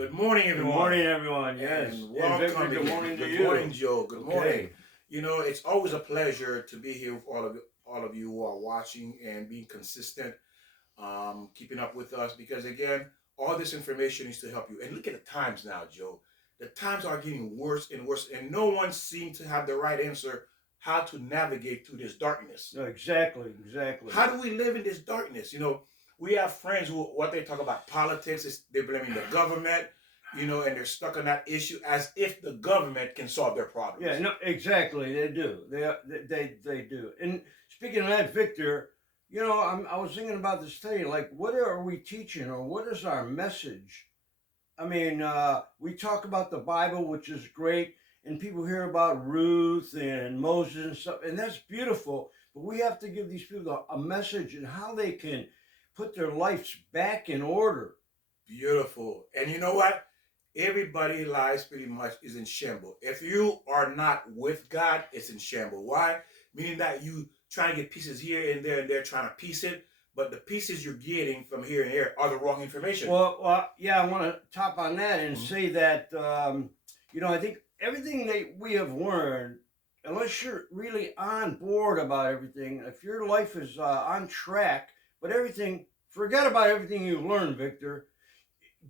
Good morning, Good everyone. morning, everyone. Yes. And And welcome Victor, good again. morning to Good you. morning, Joe. Good morning. Okay. You know, it's always a pleasure to be here with all of you who are watching and being consistent, keeping up with us. Because again, all this information is to help you. And look at the times now, Joe. The times are getting worse and worse, and no one seems to have the right answer how to navigate through this darkness. No, exactly. How do we live in this darkness? We have friends who what they talk about politics is they're blaming the government, and they're stuck on that issue as if the government can solve their problems. Yeah, no, exactly. They do. They do. And speaking of that, Victor, I was thinking about this today. Like, what are we teaching, or what is our message? I mean, we talk about the Bible, which is great, and people hear about Ruth and Moses and stuff, and that's beautiful. But we have to give these people a message and how they can put their lives back in order. Beautiful. And you know what? Everybody lives pretty much is in shambles. If you are not with God, it's in shambles. Why? Meaning that you trying to get pieces here and there trying to piece it, but the pieces you're getting from here and here are the wrong information. Well, yeah, I want to top on that and say that, I think everything that we have learned, unless you're really on board about everything, if your life is on track, but forget about everything you learned, Victor.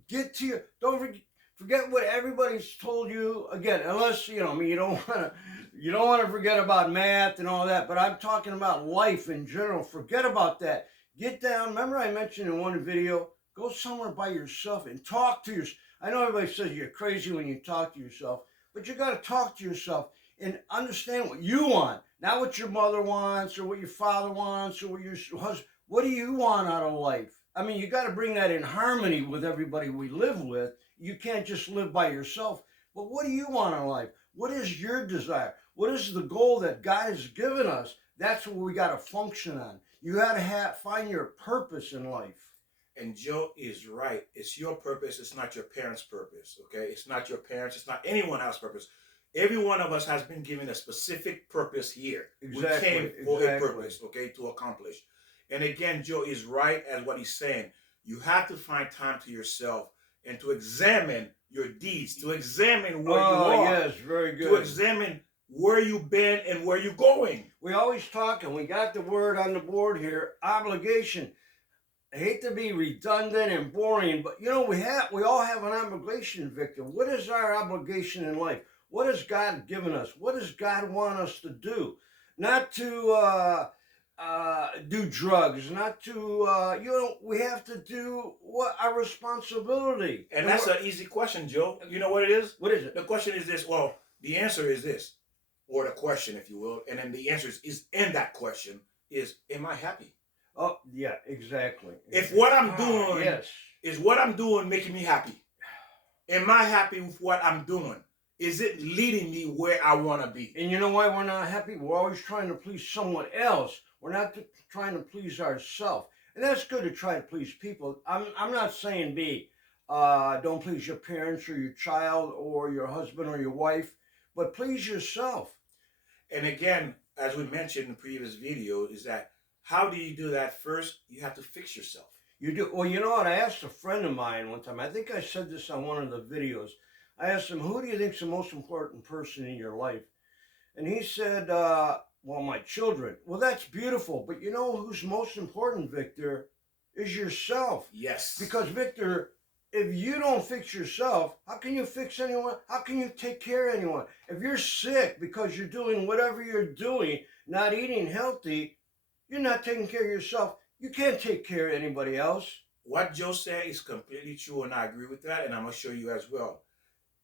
Don't forget what everybody's told you. Again, unless you don't want to forget about math and all that. But I'm talking about life in general. Forget about that. Get down. Remember, I mentioned in one video, go somewhere by yourself and talk to yourself. I know everybody says you're crazy when you talk to yourself, but you got to talk to yourself and understand what you want, not what your mother wants or what your father wants or what your husband. What do you want out of life? I mean, you got to bring that in harmony with everybody we live with. You can't just live by yourself. But what do you want in life? What is your desire? What is the goal that God has given us? That's what we got to function on. You got to find your purpose in life. And Joe is right. It's your purpose. It's not your parents' purpose. Okay? It's not your parents. It's not anyone else's purpose. Every one of us has been given a specific purpose here. Exactly. We came for a purpose, okay, to accomplish. And again, Joe is right as what he's saying. You have to find time to yourself and to examine your deeds, to examine where you are. Oh, yes, very good. To examine where you've been and where you're going. We always talk, and we got the word on the board here, obligation. I hate to be redundant and boring, but we all have an obligation, Victor. What is our obligation in life? What has God given us? What does God want us to do? Not to do drugs, not to, we have to do what our responsibility. And that's an easy question, Joe. You know what it is? What is it? The question is this. Well, the answer is this, or the question, if you will. And then the answer is in that question is, am I happy? Oh, yeah, exactly. If what I'm doing yes. is what I'm doing making me happy, am I happy with what I'm doing? Is it leading me where I want to be? And you know why we're not happy? We're always trying to please someone else. We're not trying to please ourselves. And that's good to try to please people. I'm not saying don't please your parents or your child or your husband or your wife, but please yourself. And again, as we mentioned in the previous video, is that how do you do that? First, you have to fix yourself. You do. Well, you know what? I asked a friend of mine one time, I think I said this on one of the videos. I asked him, who do you think is the most important person in your life? And he said, well, my children. Well, that's beautiful. But you know who's most important, Victor, is yourself. Yes. Because, Victor, if you don't fix yourself, how can you fix anyone? How can you take care of anyone? If you're sick because you're doing whatever you're doing, not eating healthy, you're not taking care of yourself. You can't take care of anybody else. What Joe said is completely true, and I agree with that, and I'm going to show you as well.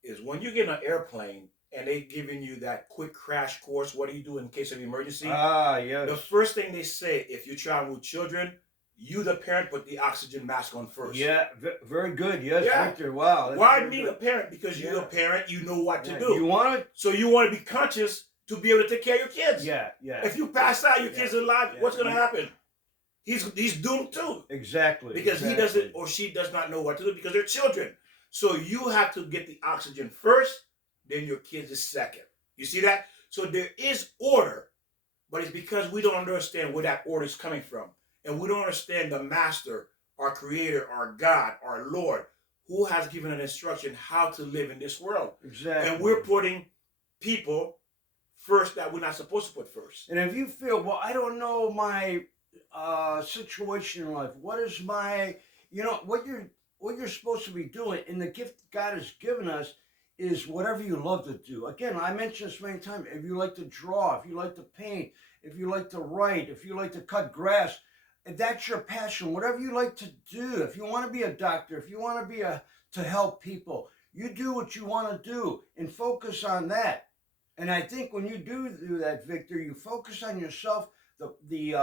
Is when you get on an airplane and they giving you that quick crash course, what do you do in case of emergency? Yes. The first thing they say, if you travel with children, you, the parent, put the oxygen mask on first. Yeah, very good. Yes, yeah. Victor. Wow. Why me, the parent? Because you're a parent, you know what to do. You want it? So you want to be conscious to be able to take care of your kids. Yeah. If you pass out, your kids are alive, what's going to happen? He's doomed too. Exactly. Because he doesn't or she does not know what to do because they're children. So you have to get the oxygen first, then your kids is second. You see that? So there is order, but it's because we don't understand where that order is coming from. And we don't understand the master, our creator, our God, our Lord, who has given an instruction how to live in this world. Exactly. And we're putting people first that we're not supposed to put first. And if you feel, well, I don't know my situation in life, what is my, what you're supposed to be doing, and the gift God has given us is whatever you love to do. Again, I mentioned this many times. If you like to draw, if you like to paint, if you like to write, if you like to cut grass, if that's your passion, whatever you like to do, if you want to be a doctor, if you want to be to help people, you do what you want to do and focus on that. And I think when you do that, Victor, you focus on yourself, the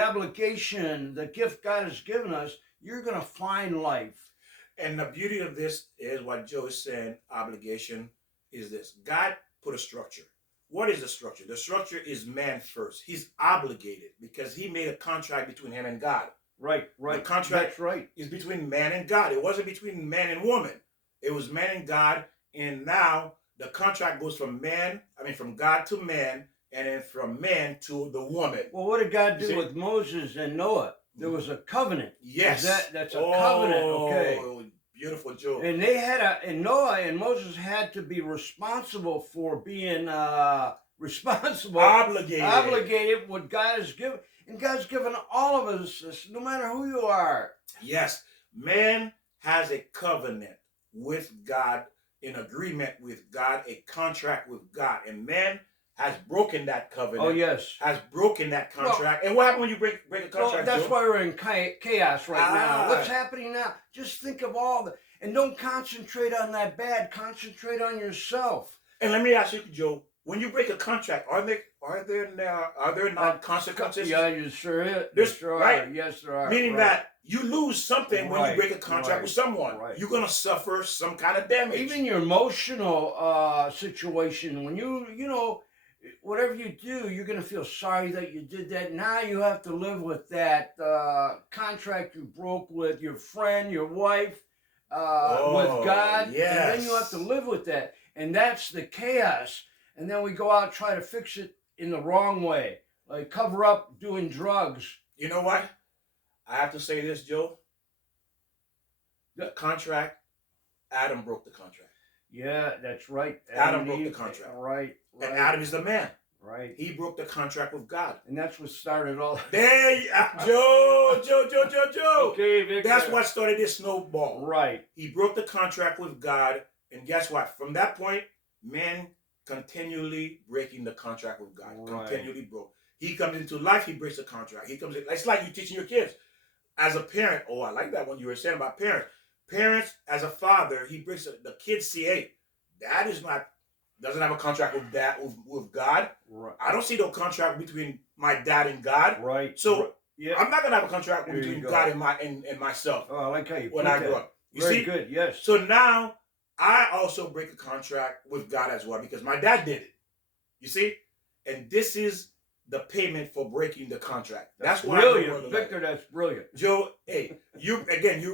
obligation, the gift God has given us. You're gonna find life. And the beauty of this is what Joe is saying. Obligation is this: God put a structure. What is the structure? The structure is man first. He's obligated because he made a contract between him and God. Right. The contract That's right. is between man and God. It wasn't between man and woman. It was man and God. And now the contract goes from God to man, and then from man to the woman. Well, what did God do with Moses and Noah? There was a covenant. Yes. That's a covenant, okay. Beautiful, Joe. And Noah and Moses had to be responsible for being obligated what God has given. And God's given all of us this, no matter who you are. Yes. Man has a covenant with God, in agreement with God, a contract with God. And man has broken that covenant. Oh, yes. Has broken that contract. And what happens when you break a contract? Well, that's Joe? why we're in chaos right now. What's happening now? Just think of all the... And don't concentrate on that bad. Concentrate on yourself. And let me ask you, Joe, when you break a contract, are there not consequences? Yeah, you sure is. Right? Yes, there are. Meaning that you lose something when you break a contract with someone. Right. You're going to suffer some kind of damage. Even your emotional situation, when whatever you do, you're going to feel sorry that you did that. Now you have to live with that contract you broke with your friend, your wife, with God. Yes. And then you have to live with that. And that's the chaos. And then we go out and try to fix it in the wrong way. Like cover up doing drugs. You know what? I have to say this, Joe. The contract, Adam broke the contract. Yeah, that's right. Adam broke the contract. Right. And Adam is the man. Right. He broke the contract with God. And that's what started all. There, Joe. Okay, Victor. That's what started this snowball. Right. He broke the contract with God. And guess what? From that point, man continually breaking the contract with God. Right. Continually broke. He comes into life, he breaks the contract. He comes in. It's like you teaching your kids. As a parent, I like that one you were saying about parents. Parents, as a father, he breaks the kids see, hey, dad doesn't have a contract with with God. Right. I don't see no contract between my dad and God. Right. So yeah. I'm not gonna have a contract between God and myself. Oh, I like how you when I grew up. You Very see? good, yes. So now I also break a contract with God as well because my dad did it. You see? And this is the payment for breaking the contract. That's why brilliant, Victor. That's brilliant, Joe. Hey, you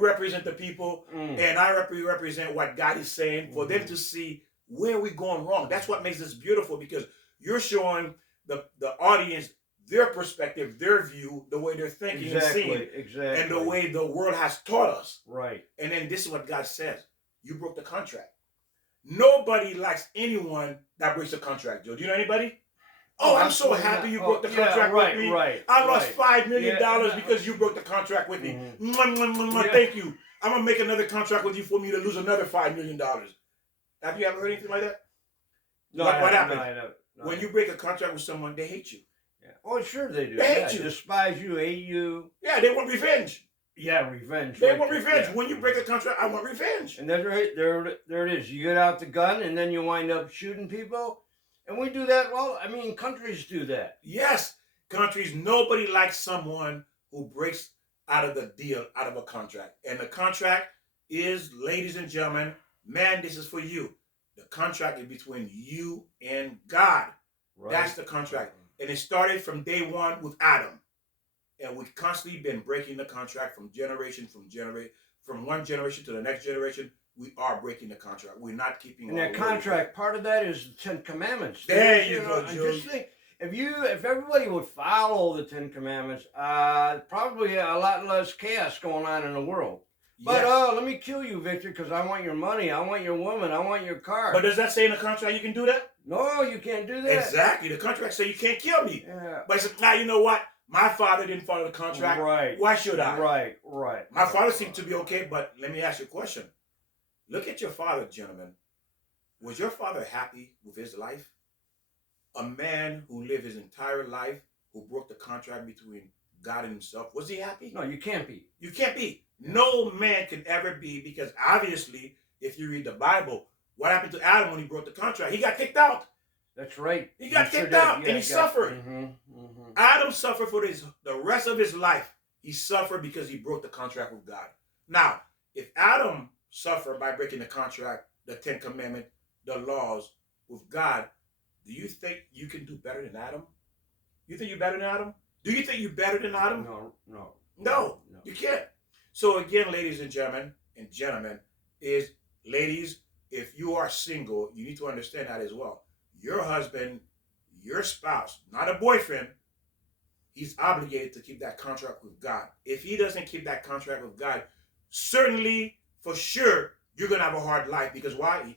represent the people, and I represent what God is saying for them to see where we're going wrong. That's what makes this beautiful because you're showing the audience their perspective, their view, the way they're thinking and seeing, and the way the world has taught us. Right. And then this is what God says: you broke the contract. Nobody likes anyone that breaks a contract. Joe, do you know anybody? Oh, I'm so happy you broke the contract with me. Right, I lost $5 million because you broke the contract with me. Thank you. I'm going to make another contract with you for me to lose another $5 million. Have you ever heard anything like that? No. What happens? No, when you break a contract with someone, they hate you. Yeah. Oh, sure they do. They hate you. Despise you, hate you. Yeah, they want revenge. Yeah, revenge. They want revenge. Yeah. When you break a contract, I want revenge. And that's right. There it is. You get out the gun and then you wind up shooting people. And we do that. Well, I mean, countries do that. Yes, countries. Nobody likes someone who breaks out of the deal, out of a contract. And the contract is, ladies and gentlemen, man, this is for you. The contract is between you and God. Right. That's the contract. And it started from day one with Adam. And we've constantly been breaking the contract from one generation to the next generation. We are breaking the contract. We're not keeping. And that contract, part of that is the 10 Commandments. There you go, Joe. Just think, if everybody would follow the 10 Commandments, probably a lot less chaos going on in the world. But Yes. let me kill you, Victor, because I want your money, I want your woman, I want your But car. does that say in the contract you can do that? No, you can't do that. Exactly. The contract say you can't kill me. Yeah. But it's, now you know what? My father didn't follow the contract. Right. Why should I? My father seemed to be okay, but let me ask you a question. Look at your father, gentlemen. Was your father happy with his life? A man who lived his entire life, who broke the contract between God and himself, was he happy? No, you can't be. You can't be. No man can ever be, because obviously, if you read the Bible, what happened to Adam when he broke the contract? He got kicked out. That's right. He got kicked out, and he suffered. Mm-hmm. Adam suffered for the rest of his life. He suffered because he broke the contract with God. Now, if Adam suffered by breaking the contract, the 10 Commandments, the laws with God, do you think you can do better than Adam? You think you're better than Adam? Do you think you're better than Adam? No, you can't. So again, ladies and gentlemen, is ladies, if you are single, you need to understand that as well. Your husband, your spouse, not a boyfriend, he's obligated to keep that contract with God. If he doesn't keep that contract with God, certainly, for sure, you're going to have a hard life. Because why?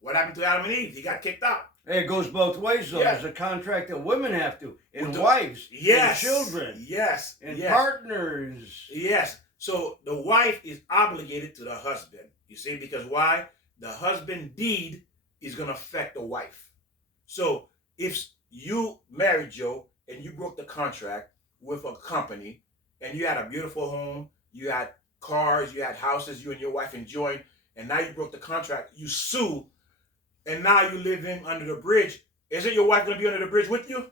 What happened to Adam and Eve? He got kicked out. Hey, it goes both ways, though. Yeah. There's a contract that women have to, and wives, yes, and children, yes, and yes. partners. Yes. So the wife is obligated to the husband. You see, because why? The husband deed is going to affect the wife. So if you married Joe and you broke the contract with a company and you had a beautiful home, you had cars, you had houses, you and your wife enjoyed, and now you broke the contract, you sue, and now you live in under the bridge, isn't your wife going to be under the bridge with you?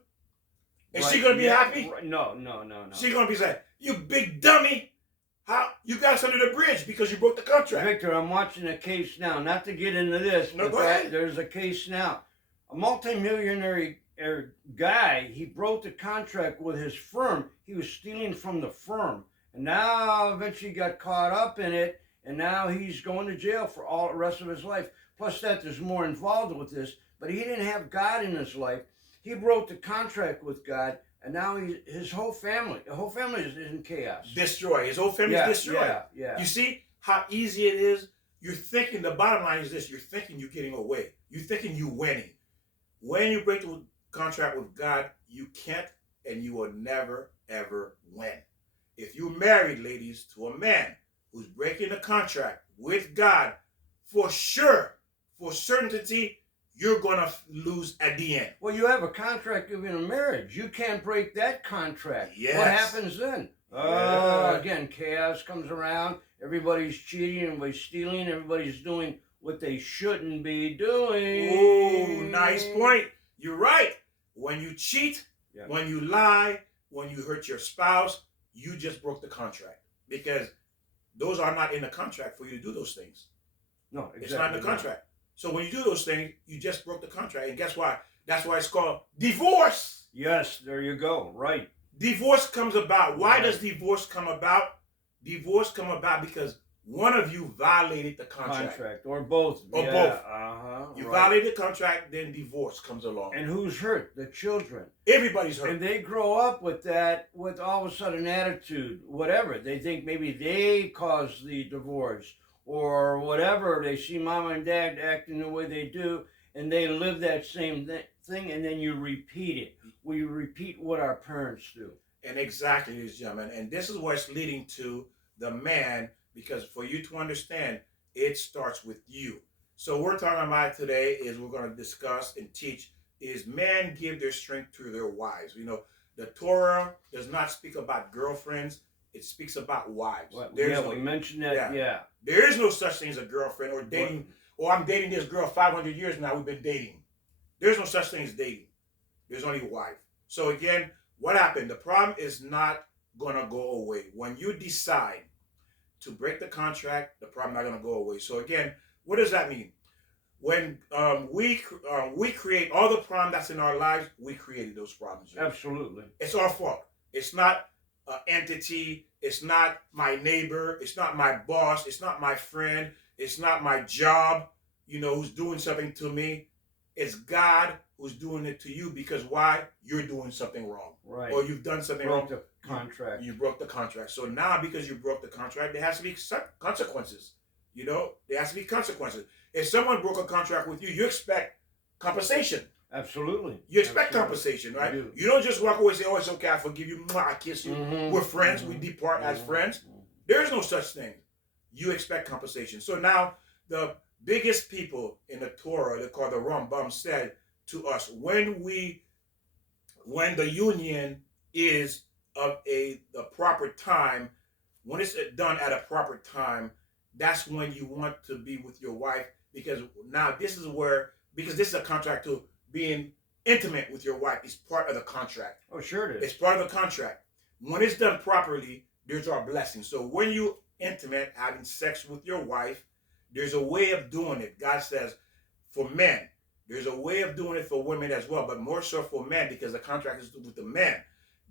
Is she going to be happy? No. She's going to be saying, you big dummy. How you got us under the bridge because you broke the contract. Victor, I'm watching a case now. Not to get into this, no, but go ahead. There's a case now. A multimillionaire guy, he broke the contract with his firm. He was stealing from the firm. And now eventually got caught up in it. And now he's going to jail for all the rest of his life. Plus that there's more involved with this. But he didn't have God in his life. He broke the contract with God. And now his whole family is in chaos. Destroyed. His whole family is destroyed. Yeah. You see how easy it is? You're thinking, the bottom line is this, you're thinking you're getting away. You're thinking you're winning. When you break the contract with God, you can't and you will never, ever win. If you're married, ladies, to a man who's breaking the contract with God, for sure, for certainty, you're going to lose at the end. Well, you have a contract in a marriage. You can't break that contract. Yes. What happens then? Again, chaos comes around. Everybody's cheating, everybody's stealing, everybody's doing what they shouldn't be doing. Ooh, nice point. You're right. When you cheat, when you lie, when you hurt your spouse, you just broke the contract. Because those are not in the contract for you to do those things. No, exactly. It's not in the contract. So when you do those things, you just broke the contract. And guess why? That's why it's called divorce. Yes, there you go. Right. Divorce comes about. Why does divorce come about? Divorce come about because one of you violated the contract. Or both. Or both. You violated the contract, then divorce comes along. And who's hurt? The children. Everybody's hurt. And they grow up with that, with all of a sudden attitude, whatever. They think maybe they caused the divorce or whatever. They see mom and dad acting the way they do, and they live that same thing, and then you repeat it. We repeat what our parents do. And exactly, ladies and gentlemen. And this is what's leading to the man, because for you to understand, it starts with you. So we're talking about today is we're going to discuss and teach is men give their strength to their wives. You know, the Torah does not speak about girlfriends. It speaks about wives. We mentioned that, There is no such thing as a girlfriend or dating, or I'm dating this girl 500 years now, we've been dating. There's no such thing as dating. There's only a wife. So again, what happened? The problem is not going to go away. When you decide to break the contract, the problem not going to go away. So again, what does that mean? When we create all the problem that's in our lives, we created those problems. Absolutely. It's our fault. It's not an entity. It's not my neighbor. It's not my boss. It's not my friend. It's not my job, who's doing something to me. It's God who's doing it to you because why? You're doing something wrong. Right. Or you've done something Broke wrong. the contract. You broke the contract. So now because you broke the contract, there has to be consequences. You know, there has to be consequences. If someone broke a contract with you, you expect compensation. Absolutely. You expect Absolutely. compensation, right? You do. You don't just walk away and say, "Oh, it's okay, I forgive you. Mwah, I kiss you. We're friends. We depart as friends." There is no such thing. You expect compensation. So now the biggest people in the Torah, they call the Rambam, said to us, when the union is of the proper time, when it's done at a proper time, that's when you want to be with your wife, because now this is where, because this is a contract to being intimate with your wife is part of the contract. Oh, sure it is. It's part of the contract. When it's done properly, there's our blessing. So when you intimate, having sex with your wife, there's a way of doing it. God says for men, there's a way of doing it for women as well, but more so for men because the contract is with the men.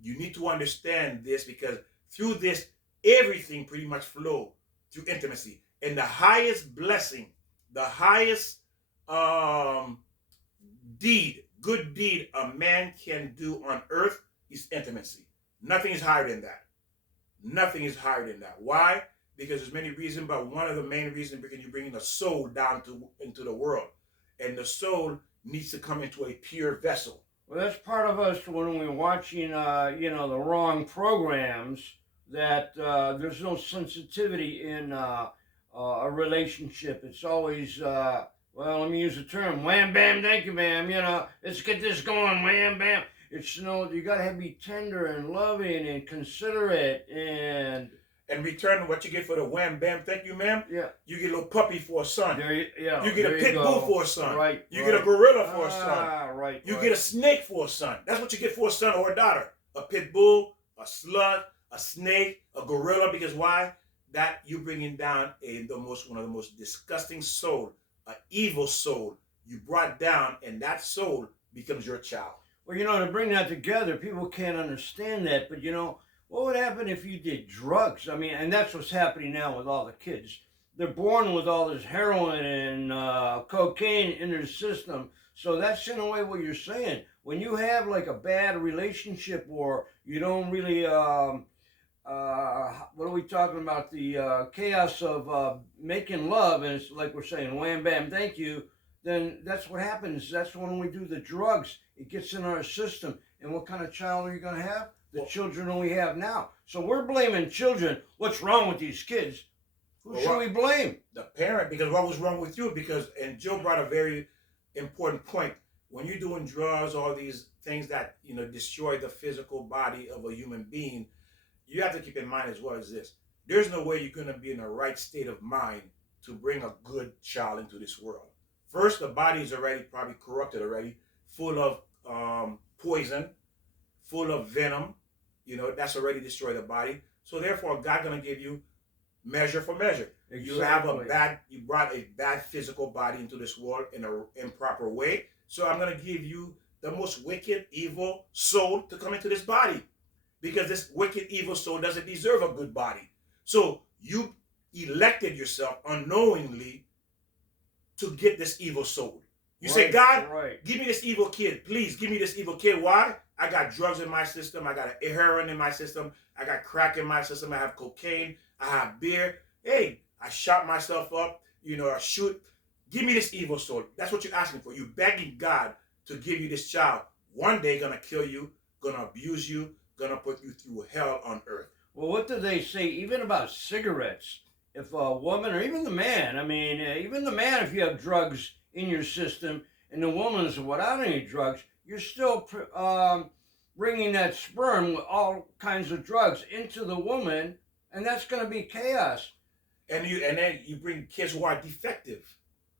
You need to understand this because through this, everything pretty much flow through intimacy. And the highest blessing, the highest good deed a man can do on earth is intimacy. Nothing is higher than that. Nothing is higher than that. Why? Because there's many reasons, but one of the main reasons because you're bringing the soul down into the world. And the soul needs to come into a pure vessel. Well, that's part of us when we're watching, the wrong programs, that there's no sensitivity in a relationship. It's always, well, let me use the term, wham, bam, thank you, ma'am. Let's get this going, wham, bam. It's, you got to be tender and loving and considerate and return what you get for the wham, bam, thank you, ma'am. Yeah. You get a little puppy for a son. You get a pit bull for a son. Right. You get a gorilla for a son. Right. You get a snake for a son. That's what you get for a son or a daughter. A pit bull, a slut, a snake, a gorilla. Because why? That you bringing down one of the most disgusting soul, an evil soul. You brought down, and that soul becomes your child. Well, to bring that together, people can't understand that. But what would happen if you did drugs? I mean, and that's what's happening now with all the kids. They're born with all this heroin and cocaine in their system. So that's in a way what you're saying. When you have like a bad relationship, or you don't really, what are we talking about? The chaos of making love, and it's like we're saying, wham, bam, thank you. Then that's what happens. That's when we do the drugs. It gets in our system. And what kind of child are you going to have? The children we have now. So we're blaming children. What's wrong with these kids? Who should we blame? The parent, because what was wrong with you? And Joe brought a very important point. When you're doing drugs, all these things that destroy the physical body of a human being, you have to keep in mind as well as this. There's no way you're going to be in the right state of mind to bring a good child into this world. First, the body is already probably corrupted already, full of poison, full of venom. That's already destroyed the body. So therefore, God's going to give you measure for measure. Exactly. You brought a bad physical body into this world in an improper way. So I'm going to give you the most wicked, evil soul to come into this body. Because this wicked, evil soul doesn't deserve a good body. So you elected yourself unknowingly to get this evil soul. You say, God, give me this evil kid. Please give me this evil kid. Why? I got drugs in my system. I got heroin in my system. I got crack in my system. I have cocaine. I have beer. Hey, I shot myself up. I shoot. Give me this evil soul. That's what you're asking for. You're begging God to give you this child. One day gonna kill you, gonna abuse you, gonna put you through hell on earth. Well, what do they say even about cigarettes? If a woman, or even the man, even the man, if you have drugs in your system, and the woman's without any drugs, you're still bringing that sperm with all kinds of drugs into the woman, and that's going to be chaos. And then you bring kids who are defective.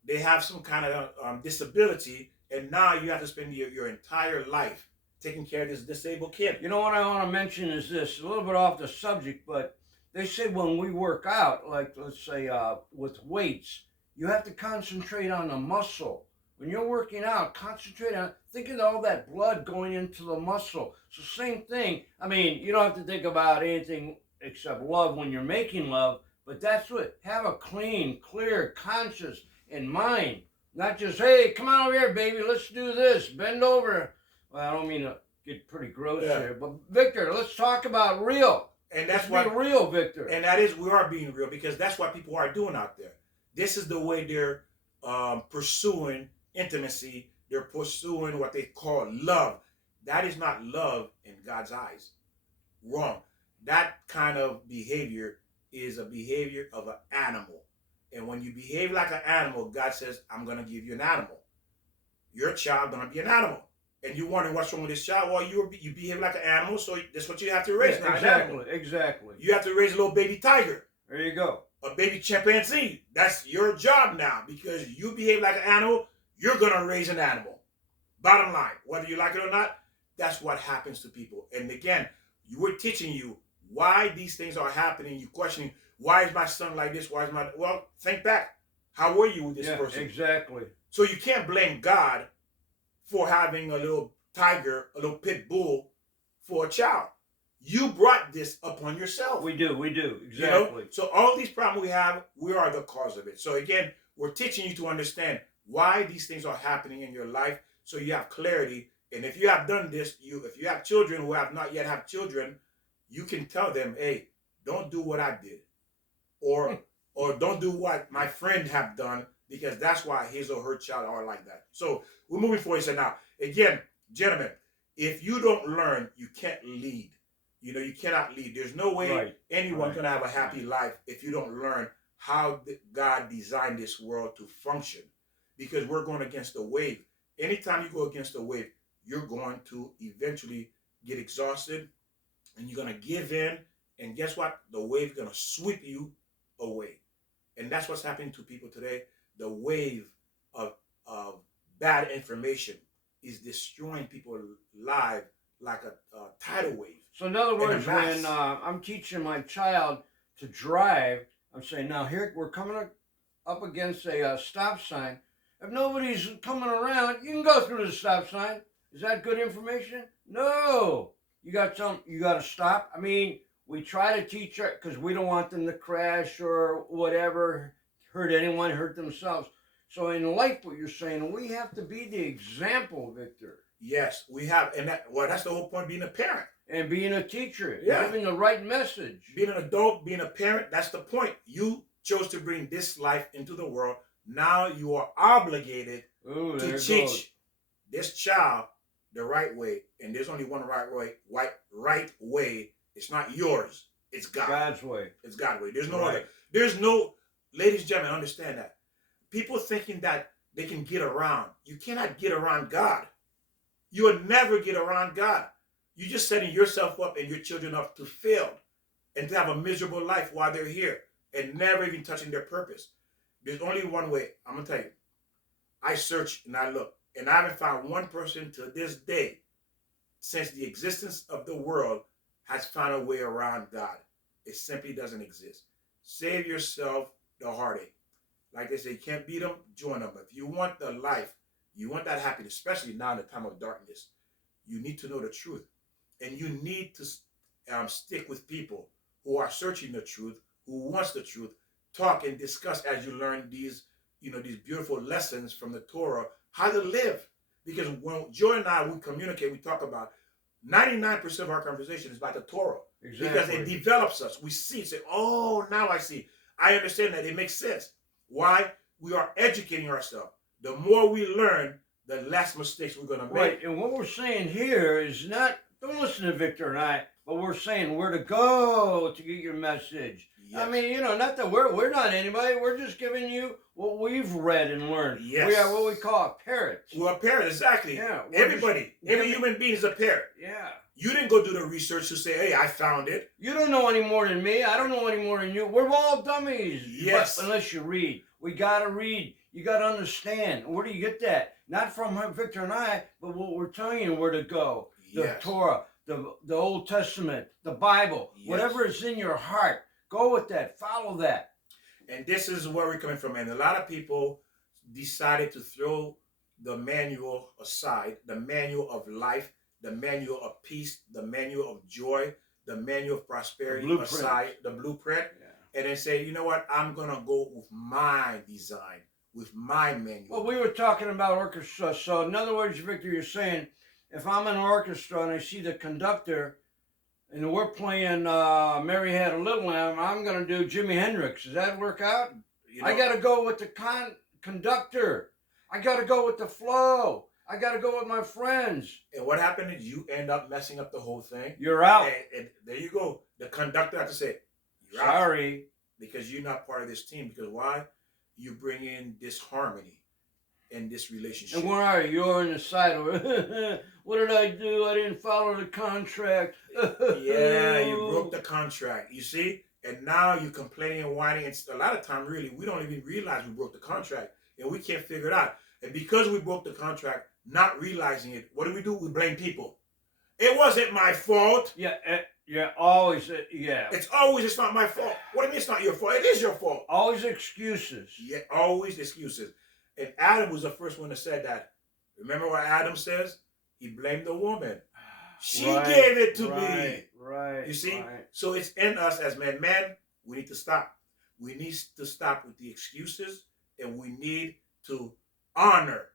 They have some kind of disability, and now you have to spend your entire life taking care of this disabled kid. What I want to mention is this, a little bit off the subject, but they say when we work out, like let's say with weights, you have to concentrate on the muscle. When you're working out, concentrate on, think of all that blood going into the muscle. So same thing. You don't have to think about anything except love when you're making love, but that's what, have a clean, clear conscience and mind Not just, hey, come on over here, baby, let's do this. Bend over. Well, I don't mean to get pretty gross here, but Victor, let's talk about real. And let's that's what be real, Victor. And that is, we are being real because that's what people are doing out there. This is the way they're pursuing intimacy. They're pursuing what they call love. That is not love in God's eyes. Wrong. That kind of behavior is a behavior of an animal. And when you behave like an animal, God says, I'm going to give you an animal. Your child going to be an animal. And you're wondering what's wrong with this child. Well, you behave like an animal, so that's what you have to raise. Yeah, exactly. You have to raise a little baby tiger. There you go. A baby chimpanzee. That's your job now. Because you behave like an animal, you're going to raise an animal. Bottom line, whether you like it or not, that's what happens to people. And again, we're teaching you why these things are happening. You're questioning, why is my son like this? Why is my... Well, think back. How were you with this person? Exactly. So you can't blame God for having a little tiger, a little pit bull for a child. You brought this upon yourself. We do, exactly. You know? So all these problems we have, we are the cause of it. So again, we're teaching you to understand why these things are happening in your life, so you have clarity. And if you have done this, if you have children who have not yet have children, you can tell them, hey, don't do what I did. Or don't do what my friend have done, because that's why his or her child are like that. So we're moving forward. So now, again, gentlemen, if you don't learn, you can't lead. You know, you cannot lead. There's no way anyone's going to have a happy life if you don't learn how God designed this world to function. Because we're going against the wave. Anytime you go against the wave, you're going to eventually get exhausted and you're going to give in. And guess what? The wave is going to sweep you away. And that's what's happening to people today. The wave of bad information is destroying people's lives like a tidal wave. So in other words, when I'm teaching my child to drive, I'm saying, now here we're coming up against a stop sign. If nobody's coming around, you can go through the stop sign. Is that good information? No. You got to stop. I mean, we try to teach her because we don't want them to crash or whatever, hurt anyone, hurt themselves. So in life, what you're saying, we have to be the example, Victor. Yes, we have. And that's the whole point of being a parent. And being a teacher, giving the right message. Being an adult, being a parent, that's the point. You chose to bring this life into the world. Now you are obligated to teach this child the right way. And there's only one right way. It's not yours. It's God. God's way. It's God's way. There's no other. There's no, ladies and gentlemen, understand that. People thinking that they can get around. You cannot get around God. You will never get around God. You're just setting yourself up and your children up to fail and to have a miserable life while they're here and never even touching their purpose. There's only one way. I'm going to tell you. I searched and I looked, and I haven't found one person to this day, since the existence of the world, has found a way around God. It simply doesn't exist. Save yourself the heartache. Like they say, you can't beat them, join them. If you want the life, you want that happiness, especially now in the time of darkness, you need to know the truth. And you need to stick with people who are searching the truth, who wants the truth. Talk and discuss as you learn these beautiful lessons from the Torah, how to live. Because when Joy and I, we communicate, we talk about 99% of our conversation is about the Torah. Exactly. Because it develops us. We see, say, oh, now I see. I understand that. It makes sense. Why? We are educating ourselves. The more we learn, the less mistakes we're going to make. Right. And what we're saying here is not, don't listen to Victor and I, but we're saying where to go to get your message. Yes. I mean, not that we're not anybody. We're just giving you what we've read and learned. Yes. We are what we call parrots. We're a parrot, exactly. Yeah. Every human being is a parrot. Yeah. You didn't go do the research to say, hey, I found it. You don't know any more than me. I don't know any more than you. We're all dummies. Yes. But unless you read. We got to read. You got to understand. Where do you get that? Not from Victor and I, but what we're telling you where to go. The Torah, the Old Testament, the Bible, whatever is in your heart. Go with that. Follow that. And this is where we're coming from. And a lot of people decided to throw the manual aside, the manual of life, the manual of peace, the manual of joy, the manual of prosperity aside, the blueprint. Yeah. And then say, you know what? I'm going to go with my design, with my manual. Well, we were talking about orchestra. So, in other words, Victor, you're saying if I'm in an orchestra and I see the conductor and we're playing Mary Had a Little Lamb, I'm going to do Jimi Hendrix. Does that work out? You know, I got to go with the conductor. I got to go with the flow. I got to go with my friends. and what happened is you end up messing up the whole thing. You're out. And there you go. The conductor had to say, you're out. Sorry. Because you're not part of this team. Because why? You bring in disharmony in this relationship. And where are you? You're in the side of what did I do? I didn't follow the contract. Yeah, you broke the contract. You see? And now you're complaining and whining. And a lot of time, really, we don't even realize we broke the contract. And we can't figure it out. And because we broke the contract, not realizing it, what do? We blame people. It wasn't my fault. Yeah, always, yeah. It's not my fault. What do you mean it's not your fault? It is your fault. Always excuses. Yeah, always excuses. And Adam was the first one that said that. Remember what Adam says? He blamed the woman. She gave it to me. Right. You see? Right. So it's in us as men. Men, we need to stop. We need to stop with the excuses, and we need to honor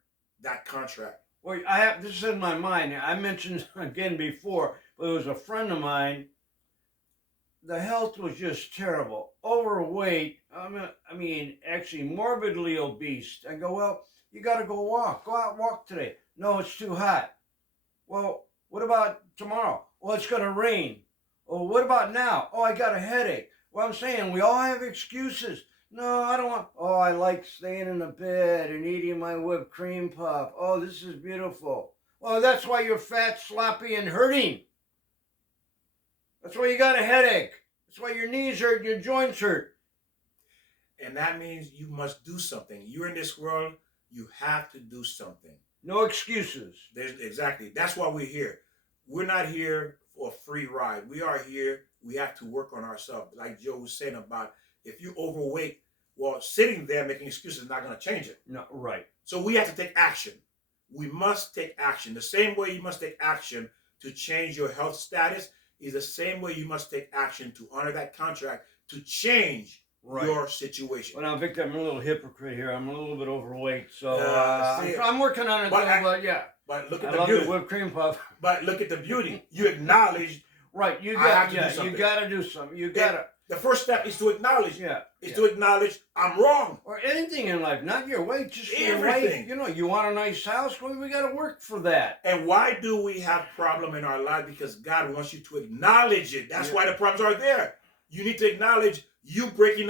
that contract. Well, this is in my mind. I mentioned again before, but it was a friend of mine. The health was just terrible. Overweight. I mean, actually morbidly obese. I go, well, you got to go walk. Go out and walk today. No, it's too hot. Well, what about tomorrow? Well, it's going to rain. Oh, what about now? Oh, I got a headache. Well, I'm saying we all have excuses. No, I don't want. Oh, I like staying in the bed and eating my whipped cream puff. Oh, this is beautiful. Well, that's why you're fat, sloppy, and hurting. That's why you got a headache. That's why your knees hurt and your joints hurt. And that means you must do something. You're in this world, you have to do something. No excuses. Exactly. That's why we're here. We're not here for a free ride. We are here. We have to work on ourselves. Like Joe was saying about if you're overweight, well, sitting there making excuses is not going to change it. No, right. So we have to take action. We must take action. The same way you must take action to change your health status is the same way you must take action to honor that contract to change your situation. Well, now, Victor, I'm a little hypocrite here. I'm a little bit overweight, so I'm working on it. But yeah. But look at I the love beauty. The whipped cream puff. But look at the beauty. You acknowledge. Right. You got to do something. You got to. The first step is to acknowledge. To acknowledge I'm wrong. Or anything in life, not your weight, just everything. Your weight. You want a nice house? Well, we got to work for that. And why do we have problem in our life? Because God wants you to acknowledge it. That's why the problems are there. You need to acknowledge you breaking